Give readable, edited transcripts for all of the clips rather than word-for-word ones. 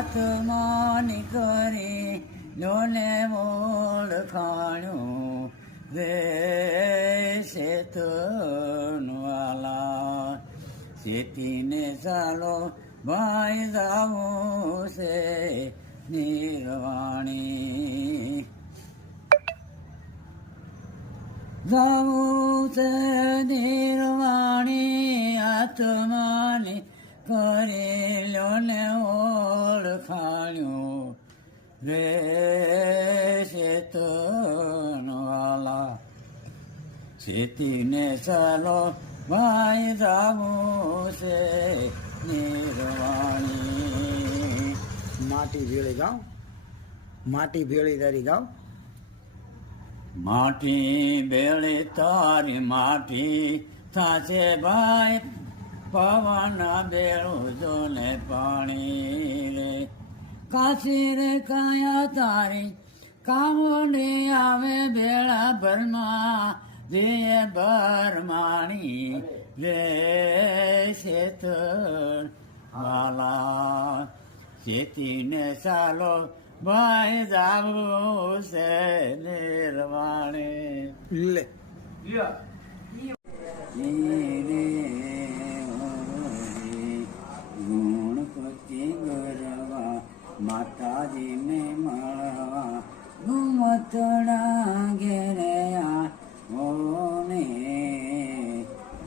આત્માની કરી લોને ઓળખાણ્યું રે શેતનવાલા શેતીને ચાલો ભાઈ જાવું છે નિર્વાણી જાવું છે નિર્વાણી આત્માની કરી લોને ઓળખાણ્યું રે શેતનવાલા શેતીને ચાલો ભાઈ જાવું છે નિર્વાણી માટી ભેળી ગાવ માટી ભેળી તારી ગાવ માટી ભેળી તારી માટી થાશે ભાઈ પવન બેળું જો ને પાણી રે કાશી રે કાયા તારી કામોડી આવે બેળા ભરમાં જે બરમાણી રે શેતર વાલા શેતીને ચાલો ભાઈ જાવું છે નિર્વાણે લે ગુણપતિ ગરવા માતાજીને મળવા ઘુમતડા ઘેરયા ઓને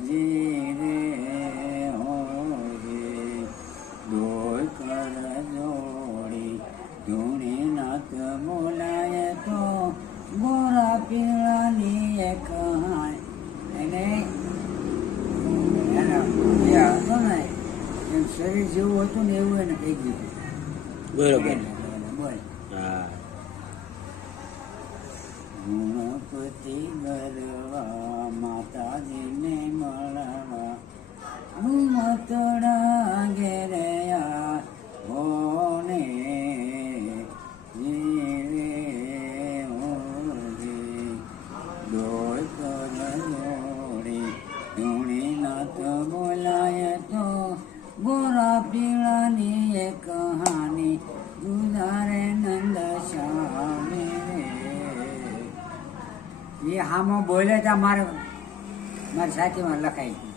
જીરે હોરે દોય કર જોડી ધૂણી નાથ બોલાય તો ગોરા પીળાની એક એને એમ શરીર જેવું હતું ને એવું એને કહી દીધું બરોબર બોલ હા ગુણપતિ ગરવા માતાજીને મળવા ઘુમતડા ઘેરયા ઓને જીવે ઓરે ડોળ કર જોડી ધૂણી નાથ બોલાય તો ગોરા પીળાની એ કહાની ગુજારે નંદ શ્યામે એ હામાં બોલે ત્યાં મારે મારી સાથીમાં લખાઈ